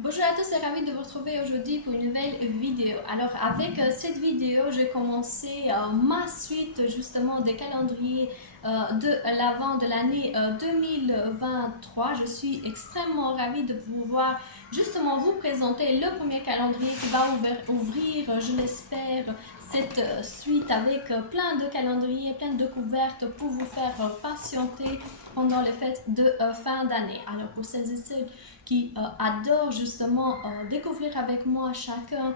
Bonjour à tous et ravi de vous retrouver aujourd'hui pour une nouvelle vidéo. Alors avec cette vidéo, j'ai commencé ma suite justement des calendriers de l'Avent de l'année 2023. Je suis extrêmement ravie de pouvoir justement vous présenter le premier calendrier qui va ouvrir, je l'espère, cette suite avec plein de calendriers, plein de découvertes pour vous faire patienter pendant les fêtes de fin d'année. Alors pour celles et ceux qui adorent justement découvrir avec moi chacun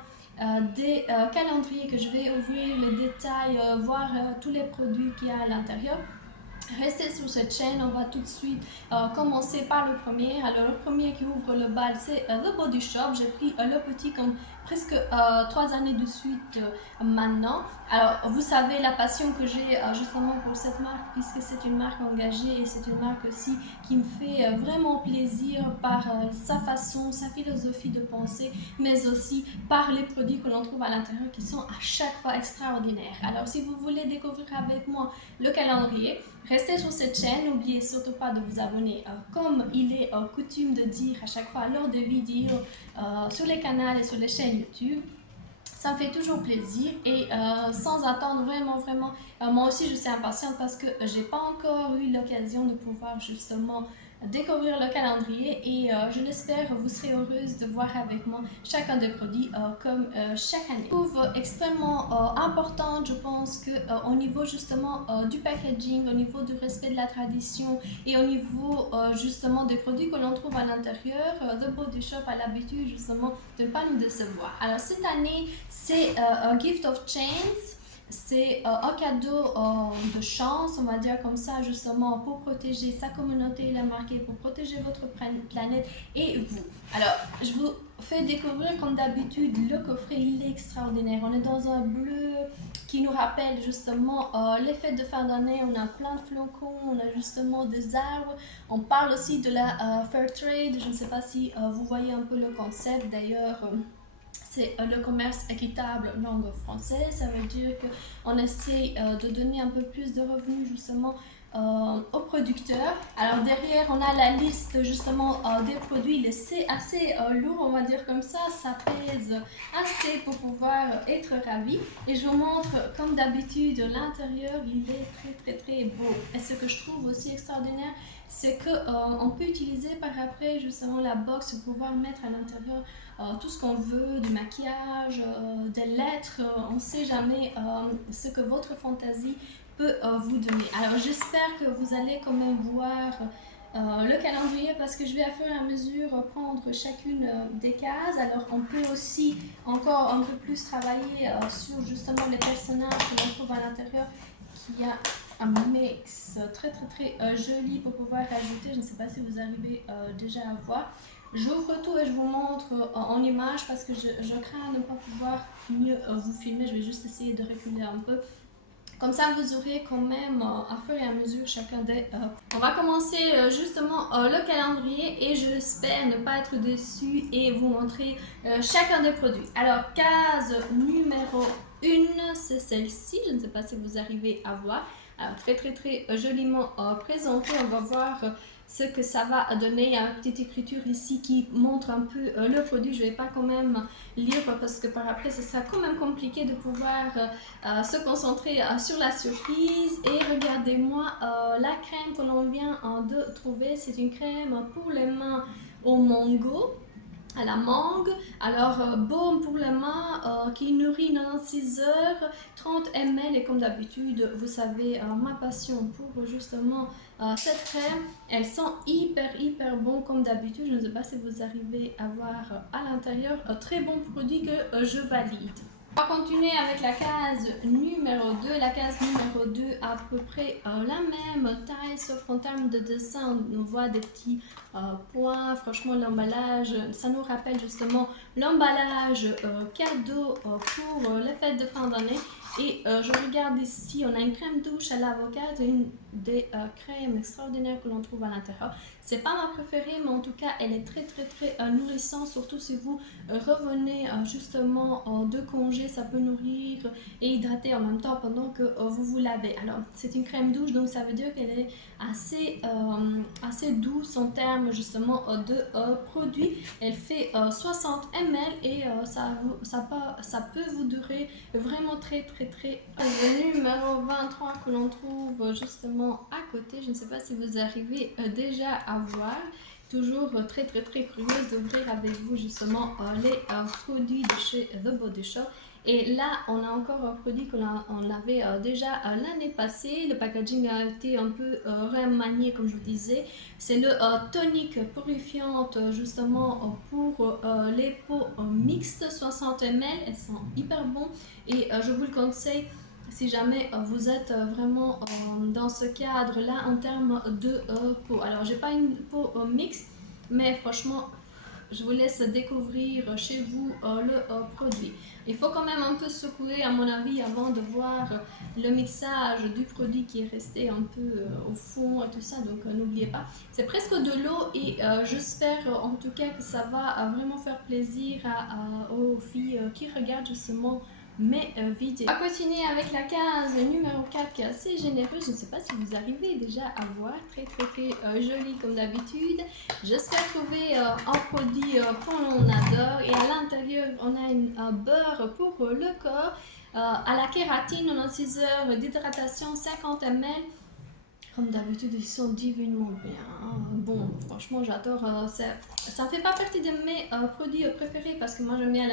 des calendriers que je vais ouvrir, les détails, voir tous les produits qu'il y a à l'intérieur. Restez sur cette chaîne, on va tout de suite commencer par le premier. Alors le premier qui ouvre le bal, c'est The Body Shop. J'ai pris le petit comme presque 3 années de suite maintenant. Alors vous savez la passion que j'ai justement pour cette marque, puisque c'est une marque engagée et c'est une marque aussi qui me fait vraiment plaisir par sa façon, sa philosophie de pensée, mais aussi par les produits que l'on trouve à l'intérieur qui sont à chaque fois extraordinaires. Alors si vous voulez découvrir avec moi le calendrier, restez sur cette chaîne, n'oubliez surtout pas de vous abonner comme il est coutume de dire à chaque fois lors des vidéos sur les canaux et sur les chaînes YouTube. Ça me fait toujours plaisir et sans attendre vraiment, moi aussi je suis impatiente parce que j'ai pas encore eu l'occasion de pouvoir justement découvrir le calendrier et je l'espère vous serez heureuse de voir avec moi chacun des produits comme chaque année. Je trouve extrêmement importante, je pense que au niveau justement du packaging, au niveau du respect de la tradition et au niveau justement des produits que l'on trouve à l'intérieur, The Body Shop a l'habitude justement de ne pas nous décevoir. Alors cette année, c'est un gift of chance. C'est un cadeau de chance, on va dire comme ça, justement pour protéger sa communauté, il est marqué pour protéger votre planète et vous. Alors, je vous fais découvrir comme d'habitude le coffret, il est extraordinaire. On est dans un bleu qui nous rappelle justement les fêtes de fin d'année. On a plein de flocons, on a justement des arbres. On parle aussi de la fair trade. Je ne sais pas si vous voyez un peu le concept. D'ailleurs, c'est le commerce équitable langue française. Ça veut dire qu'on essaie de donner un peu plus de revenus justement aux producteurs. Alors derrière, on a la liste justement des produits. C'est assez lourd, on va dire comme ça pèse assez pour pouvoir être ravi. Et je vous montre comme d'habitude l'intérieur, il est très beau. Et ce que je trouve aussi extraordinaire, c'est qu'on peut utiliser par après justement la box pour pouvoir mettre à l'intérieur tout ce qu'on veut, du maquillage, des lettres, on ne sait jamais ce que votre fantaisie peut vous donner. Alors j'espère que vous allez quand même voir le calendrier parce que je vais à fur et à mesure prendre chacune des cases. Alors on peut aussi encore un peu plus travailler sur justement les personnages que l'on trouve à l'intérieur, qui a un mix très joli pour pouvoir rajouter. Je ne sais pas si vous arrivez déjà à voir. J'ouvre tout et je vous montre en image parce que je crains de ne pas pouvoir mieux vous filmer. Je vais juste essayer de reculer un peu. Comme ça, vous aurez quand même à fur et à mesure chacun des... On va commencer justement le calendrier et j'espère ne pas être déçue et vous montrer chacun des produits. Alors, case numéro 1, c'est celle-ci. Je ne sais pas si vous arrivez à voir. Alors, très joliment présenté. On va voir ce que ça va donner. Il y a une petite écriture ici qui montre un peu le produit. Je ne vais pas quand même lire parce que par après, ce sera quand même compliqué de pouvoir se concentrer sur la surprise. Et regardez-moi la crème que l'on vient de trouver. C'est une crème pour les mains au mango, à la mangue. Alors baume pour les mains qui nourrit 96 heures, 30 ml, et comme d'habitude vous savez ma passion pour justement cette crème. Elle sent hyper bon comme d'habitude. Je ne sais pas si vous arrivez à voir à l'intérieur. Un très bon produit que je valide. On va continuer avec la case numéro 2. La case numéro 2 a à peu près la même taille, sauf qu'en termes de dessin, on voit des petits points. Franchement, l'emballage, ça nous rappelle justement l'emballage cadeau pour les fêtes de fin d'année. Et je regarde ici, on a une crème douche à l'avocate et une des crèmes extraordinaires que l'on trouve à l'intérieur. C'est pas ma préférée, mais en tout cas elle est très nourrissante, surtout si vous revenez justement de congé. Ça peut nourrir et hydrater en même temps pendant que vous vous lavez. Alors c'est une crème douce, donc ça veut dire qu'elle est assez douce en termes justement de produit. Elle fait 60 ml et ça peut vous durer vraiment très. Le numéro 23 que l'on trouve justement à côté, je ne sais pas si vous arrivez déjà à voir. Toujours très curieuse d'ouvrir avec vous justement les produits de chez The Body Shop. Et là, on a encore un produit qu'on avait déjà l'année passée. Le packaging a été un peu remanié, comme je vous disais. C'est le tonique purifiante justement pour les peaux mixtes, 60 ml. Elles sont hyper bonnes et je vous le conseille si jamais vous êtes vraiment dans ce cadre-là en termes de peau. Alors, j'ai pas une peau mixte, mais franchement, je vous laisse découvrir chez vous le produit. Il faut quand même un peu secouer à mon avis avant de voir le mixage du produit qui est resté un peu au fond et tout ça, donc n'oubliez pas. C'est presque de l'eau et j'espère en tout cas que ça va vraiment faire plaisir aux filles qui regardent justement mes vidéos. On va continuer avec la case numéro 4 qui est assez généreuse. Je ne sais pas si vous arrivez déjà à voir. Très joli comme d'habitude. J'espère trouver un produit qu'on adore. Et à l'intérieur, on a un beurre pour le corps. À la kératine, 96 heures d'hydratation, 50 ml. Comme d'habitude, ils sont divinement bien. Bon, franchement, j'adore. Ça ne fait pas partie de mes produits préférés parce que moi, j'aime bien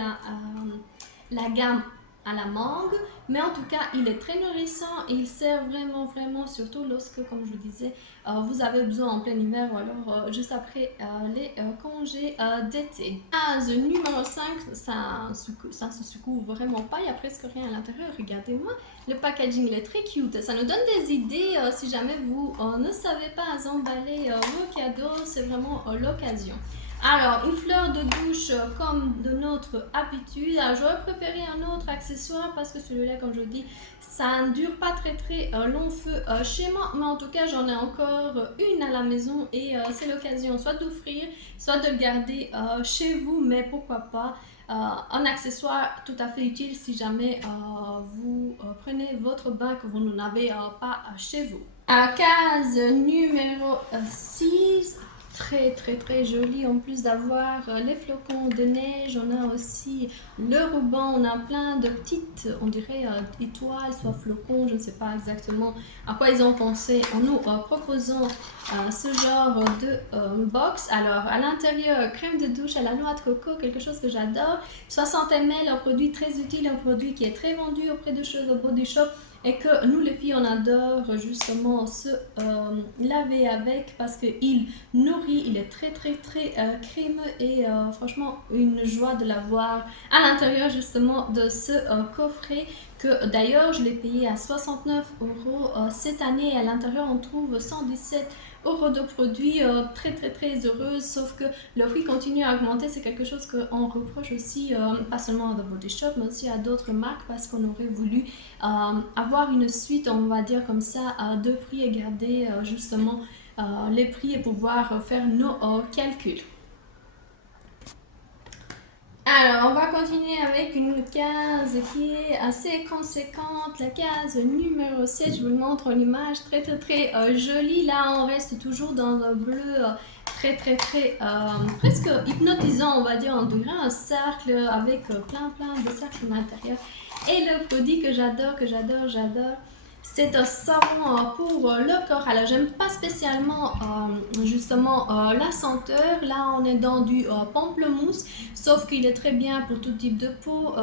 la gamme à la mangue, mais en tout cas il est très nourrissant et il sert vraiment surtout lorsque, comme je vous disais, vous avez besoin en plein hiver ou alors juste après les congés d'été. Case numéro 5, ça se secoue vraiment pas, il n'y a presque rien à l'intérieur. Regardez-moi, le packaging il est très cute, ça nous donne des idées si jamais vous ne savez pas emballer vos cadeaux, c'est vraiment l'occasion. Alors, une fleur de douche comme de notre habitude. J'aurais préféré un autre accessoire parce que celui-là, comme je vous dis, ça ne dure pas très long feu chez moi. Mais en tout cas, j'en ai encore une à la maison et c'est l'occasion soit d'offrir, soit de le garder chez vous. Mais pourquoi pas un accessoire tout à fait utile si jamais vous prenez votre bain que vous n'en avez pas chez vous. Case numéro 6. Très joli en plus d'avoir les flocons de neige. On a aussi le ruban, on a plein de petites, on dirait étoiles, soit flocons, je ne sais pas exactement à quoi ils ont pensé en nous proposant ce genre de box. Alors à l'intérieur, crème de douche à la noix de coco, quelque chose que j'adore, 60 ml, un produit très utile, un produit qui est très vendu auprès de chez The Body Shop et que nous les filles on adore justement se laver avec parce qu'il nourrit, il est très crémeux et franchement une joie de l'avoir à l'intérieur justement de ce coffret que d'ailleurs je l'ai payé à 69 € cette année et à l'intérieur on trouve 117 € de produits. Très heureuse, sauf que le prix continue à augmenter. C'est quelque chose qu'on reproche aussi pas seulement à The Body Shop mais aussi à d'autres marques parce qu'on aurait voulu avoir une suite, on va dire comme ça, de prix et garder justement les prix et pouvoir faire nos calculs. Alors, on va continuer avec une case qui est assez conséquente, la case numéro 7. Je vous le montre en image, très jolie. Là, on reste toujours dans un bleu presque hypnotisant, on va dire. On dirait un cercle avec plein de cercles à l'intérieur. Et le produit que j'adore, c'est un savon pour le corps. Alors, j'aime pas spécialement justement la senteur. Là, on est dans du pamplemousse, sauf qu'il est très bien pour tout type de peau,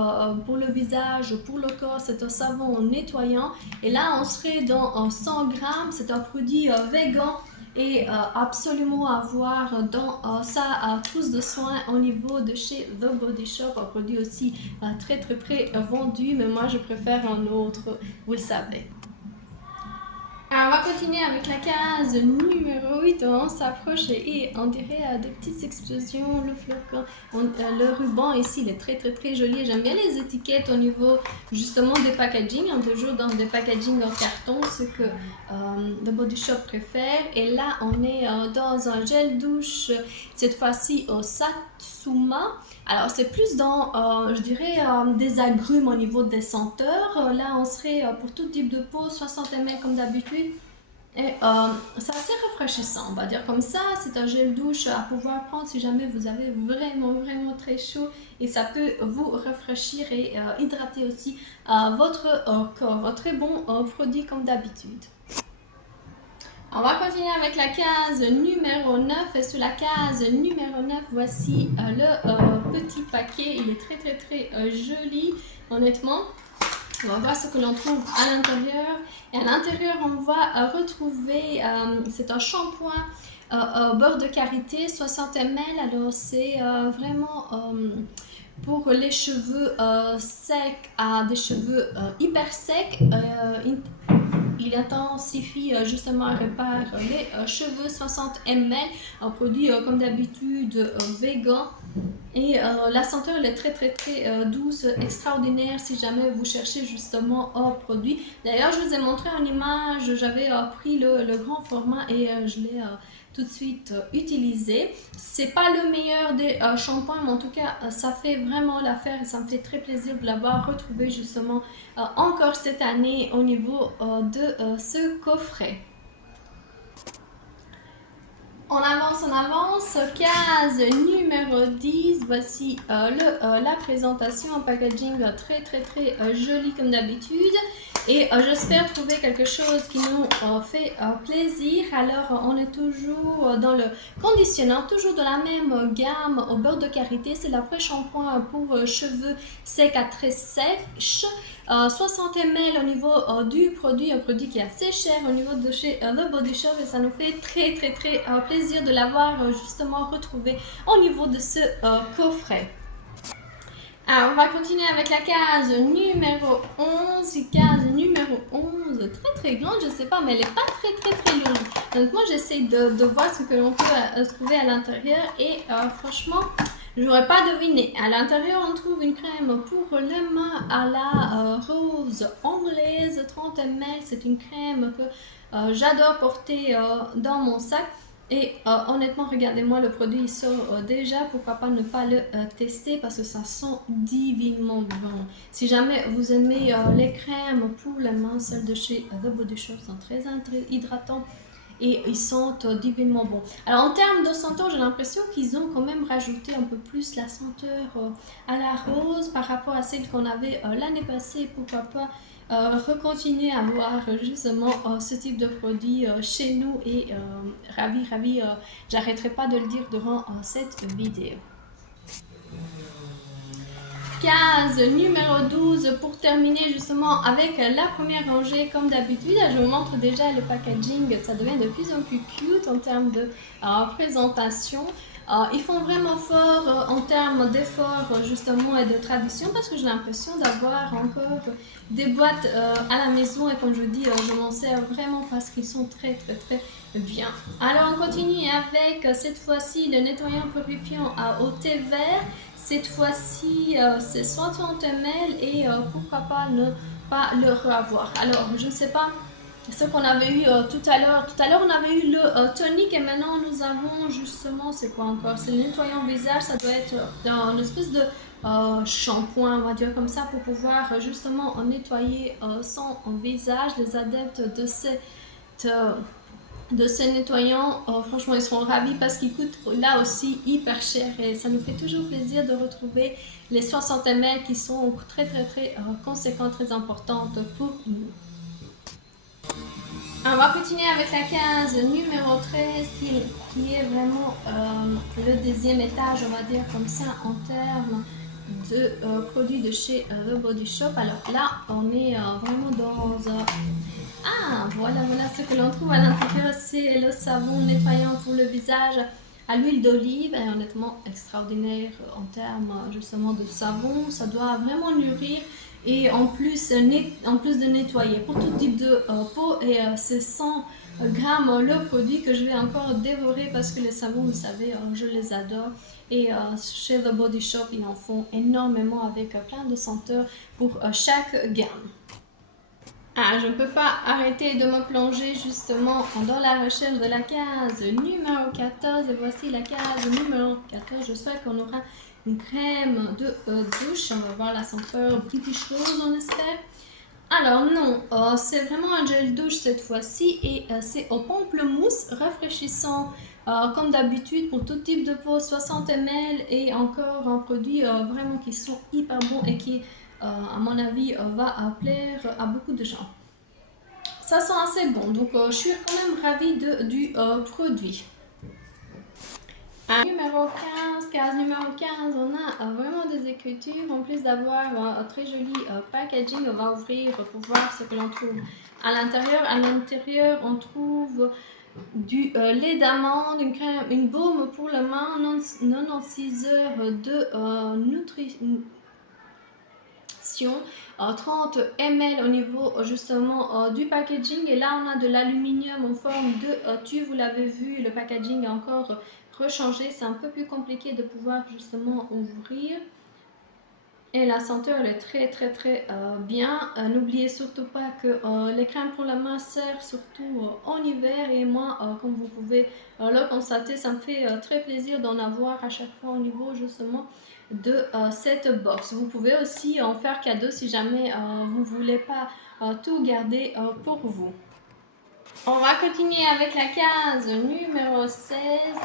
pour le visage, pour le corps. C'est un savon nettoyant. Et là, on serait dans 100 grammes. C'est un produit vegan et absolument à voir dans sa trousse de soins au niveau de chez The Body Shop. Un produit aussi très vendu, mais moi je préfère un autre, vous le savez. Alors, on va continuer avec la case numéro 8. On s'approche et on dirait des petites explosions. Le flocon, le ruban ici, il est très joli. J'aime bien les étiquettes au niveau justement des packaging. On est toujours dans des packaging en carton, ce que The Body Shop préfère. Et là, on est dans un gel douche, cette fois-ci au Satsuma. Alors, c'est plus dans, je dirais, des agrumes au niveau des senteurs. Là, on serait pour tout type de peau, 60 ml comme d'habitude. Et c'est assez rafraîchissant, on va dire comme ça. C'est un gel douche à pouvoir prendre si jamais vous avez vraiment très chaud. Et ça peut vous rafraîchir et hydrater aussi votre corps. Un très bon produit comme d'habitude. On va continuer avec la case numéro 9 et sur la case numéro 9, voici le petit paquet. Il est très joli, honnêtement. On va voir ce que l'on trouve à l'intérieur. Et à l'intérieur, on va retrouver, c'est un shampoing beurre de karité, 60 ml. Alors c'est vraiment pour les cheveux secs à des cheveux hyper secs. Il intensifie justement à réparer les cheveux, 60 ml, un produit comme d'habitude vegan. Et la senteur elle est très douce, extraordinaire si jamais vous cherchez justement un produit. D'ailleurs, je vous ai montré en image, j'avais pris le grand format et je l'ai tout de suite utilisé. C'est pas le meilleur des shampoings, mais en tout cas, ça fait vraiment l'affaire et ça me fait très plaisir de l'avoir retrouvé justement encore cette année au niveau de ce coffret. On avance, case numéro 10, voici la présentation en packaging très joli comme d'habitude. Et j'espère trouver quelque chose qui nous fait plaisir. Alors on est toujours dans le conditionnant, toujours de la même gamme au beurre de karité. C'est l'après-shampoing pour cheveux secs à très sèches. 60 ml au niveau du produit, un produit qui est assez cher au niveau de chez The Body Shop et ça nous fait très plaisir de l'avoir justement retrouvé au niveau de ce coffret. Alors, on va continuer avec la case numéro 11. Case numéro 11, très grande, je sais pas, mais elle n'est pas très longue. Donc moi, j'essaie de voir ce que l'on peut trouver à l'intérieur et franchement, j'aurais pas deviné. À l'intérieur, on trouve une crème pour les mains à la rose anglaise, 30 ml. C'est une crème que j'adore porter dans mon sac. Et honnêtement, regardez-moi, le produit il sort déjà, pourquoi pas ne pas le tester parce que ça sent divinement bon. Si jamais vous aimez les crèmes pour les mains, celles de chez The Body Shop sont très hydratants et ils sentent divinement bon. Alors en termes de senteur, j'ai l'impression qu'ils ont quand même rajouté un peu plus la senteur à la rose par rapport à celle qu'on avait l'année passée, pourquoi pas recontinuer à avoir justement ce type de produit chez nous et ravi, j'arrêterai pas de le dire durant cette vidéo. Case numéro 12 pour terminer justement avec la première rangée comme d'habitude. Je vous montre déjà le packaging, ça devient de plus en plus cute en termes de présentation. Ils font vraiment fort en termes d'efforts justement et de tradition parce que j'ai l'impression d'avoir encore des boîtes à la maison et comme je dis, je m'en sers vraiment parce qu'ils sont très bien. Alors on continue avec cette fois-ci le nettoyant purifiant au thé vert. Cette fois-ci c'est 60 ml et pourquoi pas ne pas le revoir. Alors je ne sais pas ce qu'on avait eu tout à l'heure. Tout à l'heure, on avait eu le tonique et maintenant nous avons justement, c'est quoi encore? C'est le nettoyant visage, ça doit être une espèce de shampoing, on va dire comme ça, pour pouvoir justement nettoyer son visage. Les adeptes de ce nettoyant, franchement, ils seront ravis parce qu'il coûte là aussi hyper cher et ça nous fait toujours plaisir de retrouver les 60 ml qui sont très conséquents, très importantes pour nous. On va continuer avec la case numéro 13 qui est vraiment le deuxième étage, on va dire comme ça, en termes de produits de chez The Body Shop. Alors là, on est vraiment dans... voilà ce que l'on trouve à l'intérieur, c'est le savon nettoyant pour le visage à l'huile d'olive, et honnêtement extraordinaire en termes justement de savon. Ça doit vraiment nourrir et en plus de nettoyer pour tout type de peau. Et c'est 100 grammes le produit que je vais encore dévorer parce que les savons, vous savez, je les adore. Et chez The Body Shop, ils en font énormément avec plein de senteurs pour chaque gamme. Ah, je ne peux pas arrêter de me plonger justement dans la recherche de la case numéro 14. Et voici la case numéro 14. J'espère qu'on aura une crème de douche. On va voir la senteur British Rose, on espère. Alors non, c'est vraiment un gel douche cette fois-ci et c'est au pamplemousse rafraîchissant comme d'habitude pour tout type de peau, 60 ml et encore un produit vraiment qui sont hyper bons et qui à mon avis va plaire à beaucoup de gens. Ça sent assez bon, donc je suis quand même ravie du produit. Numéro 15, case numéro 15, on a vraiment des écritures. En plus d'avoir un très joli packaging, on va ouvrir pour voir ce que l'on trouve à l'intérieur. À l'intérieur, on trouve du lait d'amande, une crème, une baume pour le main, 96 heures de nutrition. 30 ml au niveau justement du packaging, et là on a de l'aluminium en forme de tube. Vous l'avez vu, le packaging est encore rechangé, c'est un peu plus compliqué de pouvoir justement ouvrir. Et la senteur elle est très bien. N'oubliez surtout pas que les crèmes pour la main servent surtout en hiver, et moi comme vous pouvez le constater, ça me fait très plaisir d'en avoir à chaque fois au niveau justement de cette box. Vous pouvez aussi en faire cadeau si jamais vous ne voulez pas tout garder pour vous. On va continuer avec la case numéro 16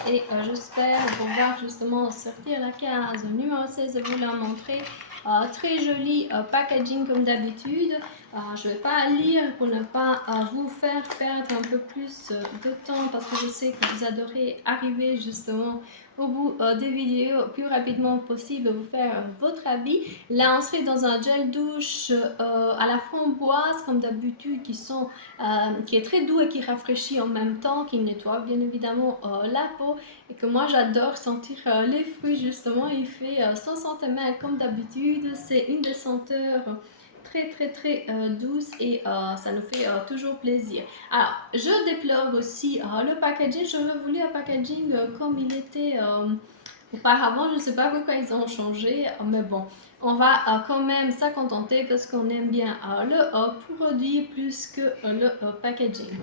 et j'espère pouvoir justement sortir la case numéro 16 et vous la montrer. Très joli packaging comme d'habitude. Je ne vais pas lire pour ne pas vous faire perdre un peu plus de temps parce que je sais que vous adorez arriver justement au bout des vidéos plus rapidement possible, vous faire votre avis. Là on serait dans un gel douche à la framboise comme d'habitude qui est très doux et qui rafraîchit en même temps, qui nettoie bien évidemment la peau, et que moi j'adore sentir les fruits justement. Il fait 60 ml comme d'habitude, c'est une des senteurs très douce et ça nous fait toujours plaisir. Alors je déplore aussi le packaging. J'aurais voulu un packaging comme il était auparavant. Je ne sais pas pourquoi ils ont changé, mais bon, on va quand même s'en contenter parce qu'on aime bien le produit plus que le packaging.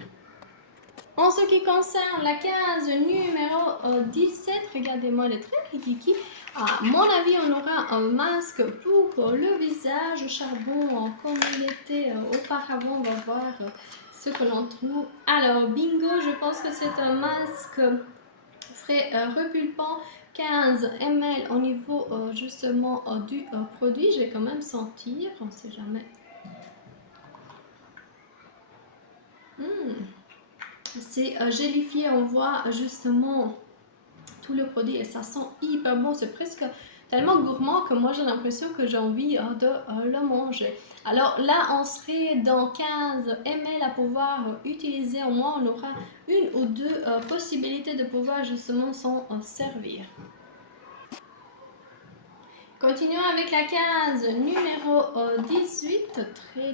En ce qui concerne la case numéro 17, regardez-moi, elle est très rikiki. À mon avis, on aura un masque pour le visage au charbon comme il était auparavant. On va voir ce que l'on trouve. Alors, bingo, je pense que c'est un masque frais repulpant, 15 ml au niveau justement du produit. Je vais quand même sentir, on ne sait jamais. C'est gélifié, on voit justement tout le produit et ça sent hyper bon. C'est presque tellement gourmand que moi j'ai l'impression que j'ai envie de le manger. Alors là on serait dans 15 ml à pouvoir utiliser. Au moins on aura une ou deux possibilités de pouvoir justement s'en servir. Continuons avec la case numéro 18,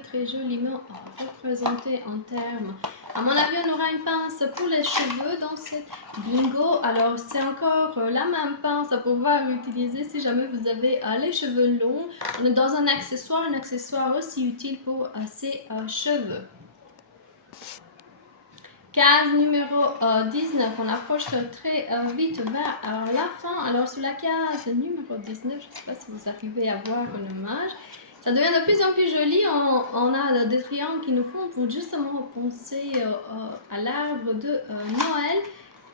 très joliment représentée en termes. À mon avis, on aura une pince pour les cheveux dans cette bingo. Alors, c'est encore la même pince à pouvoir utiliser si jamais vous avez les cheveux longs. On est dans un accessoire aussi utile pour ces cheveux. Case numéro 19, on approche très vite vers la fin. Alors sur la case numéro 19, je ne sais pas si vous arrivez à voir une image, ça devient de plus en plus joli. On a des triangles qui nous font pour justement penser à l'arbre de Noël.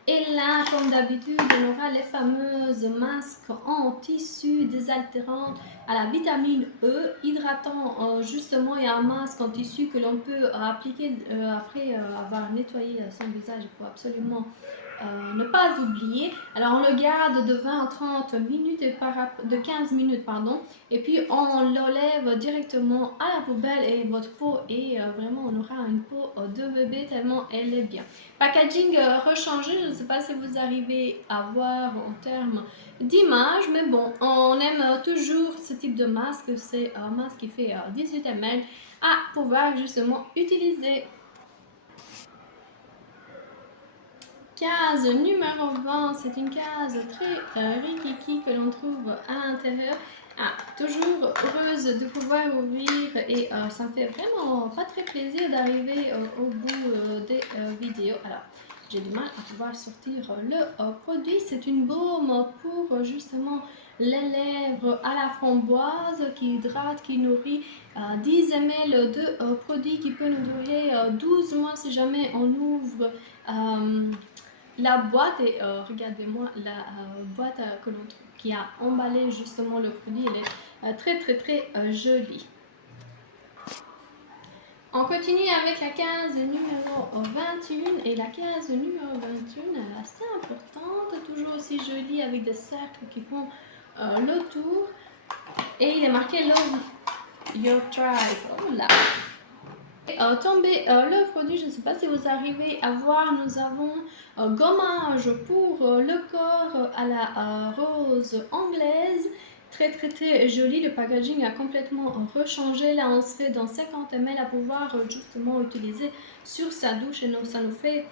Et là, comme d'habitude, on aura les fameuses masques en tissu désaltérant à la vitamine E, hydratant justement, et un masque en tissu que l'on peut appliquer après avoir nettoyé son visage. Il faut absolument ne pas oublier. Alors on le garde de 20 à 30 minutes et de 15 minutes pardon, et puis on l'enlève directement à la poubelle et votre peau est vraiment, on aura une peau de bébé tellement elle est bien. Packaging rechangé, je ne sais pas si vous arrivez à voir en termes d'image, mais bon, on aime toujours ce type de masque, c'est un masque qui fait 18 ml à pouvoir justement utiliser. Case numéro 20, c'est une case très rikiki que l'on trouve à l'intérieur. Ah, toujours heureuse de pouvoir ouvrir et ça me fait vraiment pas très plaisir d'arriver au bout des vidéos. Alors, j'ai du mal à pouvoir sortir le produit. C'est une baume pour justement les lèvres à la framboise qui hydrate, qui nourrit 10 ml de produit qui peut nous durer 12 mois si jamais on ouvre la boîte. Et regardez-moi la boîte que l'on trouve, qui a emballé justement le produit, elle est très jolie. On continue avec la case numéro 21 et la case numéro 21 elle est assez importante, toujours aussi jolie avec des cercles qui font le tour et il est marqué Love Your Tribe. Oh là. Tomber le produit, je ne sais pas si vous arrivez à voir, nous avons gommage pour le corps à la rose anglaise, très joli. Le packaging a complètement rechangé, là on serait dans 50 ml à pouvoir justement utiliser sur sa douche et ça nous fait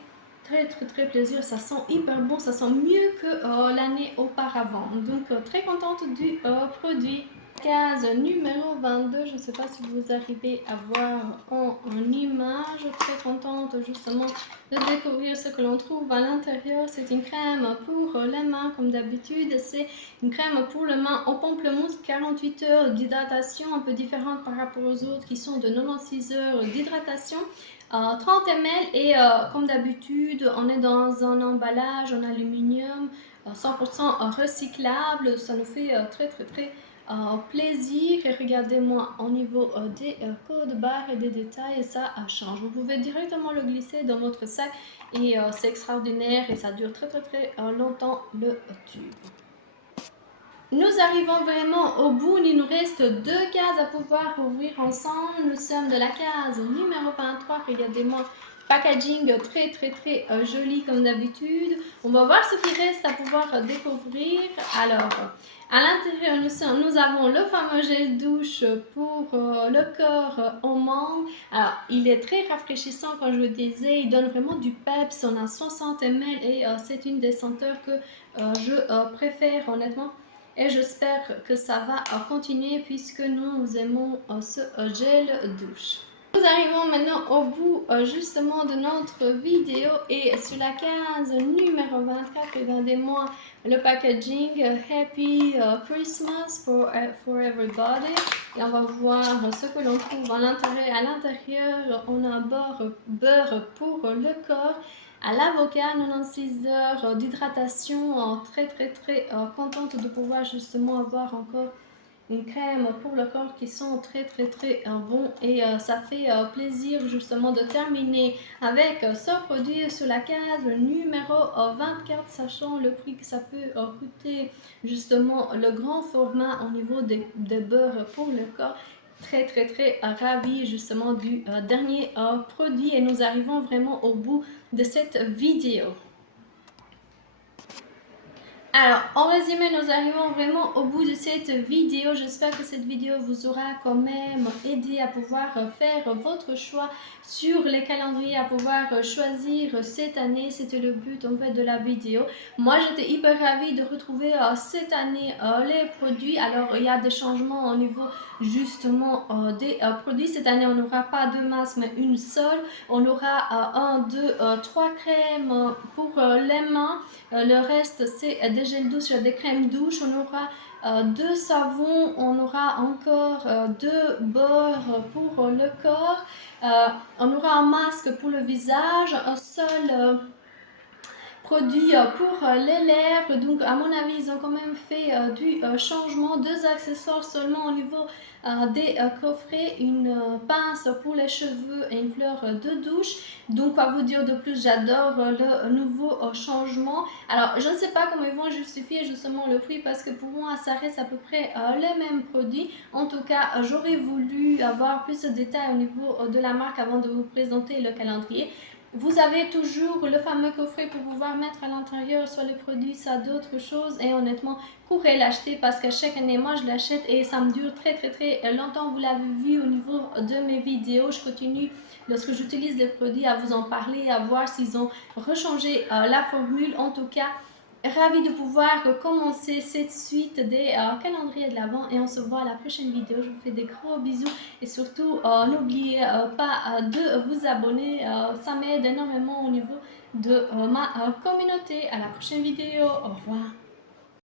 très plaisir, ça sent hyper bon, ça sent mieux que l'année auparavant, donc très contente du produit. Case numéro 22, je ne sais pas si vous arrivez à voir en image, très contente justement de découvrir ce que l'on trouve à l'intérieur. C'est une crème pour les mains comme d'habitude, c'est une crème pour les mains au pamplemousse, 48 heures d'hydratation, un peu différente par rapport aux autres qui sont de 96 heures d'hydratation. 30 ml et comme d'habitude on est dans un emballage en aluminium 100% recyclable, ça nous fait très plaisir. Et regardez-moi au niveau des codes barres et des détails, ça change. Vous pouvez directement le glisser dans votre sac et c'est extraordinaire et ça dure très longtemps le tube. Nous arrivons vraiment au bout, il nous reste 2 cases à pouvoir ouvrir ensemble. Nous sommes de la case numéro 23, regardez-moi, packaging très joli comme d'habitude. On va voir ce qui reste à pouvoir découvrir. Alors, à l'intérieur, nous avons le fameux gel douche pour le corps au mangue. Alors, il est très rafraîchissant, comme je vous disais, il donne vraiment du peps, on a 60 ml et c'est une des senteurs que je préfère honnêtement. Et j'espère que ça va continuer puisque nous aimons ce gel douche. Nous arrivons maintenant au bout justement de notre vidéo et sur la case numéro 24, regardez-moi le packaging Happy Christmas for everybody. Et on va voir ce que l'on trouve à l'intérieur. À l'intérieur, on a un beurre pour le corps. À l'avocat, 96 heures d'hydratation, très contente de pouvoir justement avoir encore une crème pour le corps qui sent très bon et ça fait plaisir justement de terminer avec ce produit sur la case numéro 24, sachant le prix que ça peut coûter justement le grand format au niveau des beurres pour le corps. Très ravie justement du dernier produit et nous arrivons vraiment au bout de cette vidéo. Alors, en résumé, nous arrivons vraiment au bout de cette vidéo. J'espère que cette vidéo vous aura quand même aidé à pouvoir faire votre choix sur les calendriers, à pouvoir choisir cette année. C'était le but en fait de la vidéo. Moi, j'étais hyper ravie de retrouver cette année les produits. Alors, il y a des changements au niveau justement des produits. Cette année, on n'aura pas 2 masques, mais une seule. On aura 1, 2, 3 crèmes pour les mains. Le reste, c'est des gels douche, des crèmes douche. On aura 2 savons, on aura encore 2 beurres pour le corps. On aura un masque pour le visage, un seul produit pour les lèvres. Donc à mon avis ils ont quand même fait du changement, deux accessoires seulement au niveau des coffrets, une pince pour les cheveux et une fleur de douche. Donc quoi vous dire de plus, j'adore le nouveau changement. Alors je ne sais pas comment ils vont justifier justement le prix, parce que pour moi ça reste à peu près les mêmes produits. En tout cas j'aurais voulu avoir plus de détails au niveau de la marque avant de vous présenter le calendrier. Vous avez toujours le fameux coffret pour pouvoir mettre à l'intérieur soit les produits, soit d'autres choses. Et honnêtement, courez l'acheter, parce que chaque année, moi je l'achète et ça me dure très longtemps. Vous l'avez vu au niveau de mes vidéos. Je continue, lorsque j'utilise les produits, à vous en parler, à voir s'ils ont rechangé la formule. En tout cas, ravie de pouvoir commencer cette suite des calendriers de l'Avent, et on se voit à la prochaine vidéo. Je vous fais des gros bisous et surtout n'oubliez pas de vous abonner, ça m'aide énormément au niveau de ma communauté. À la prochaine vidéo, au revoir.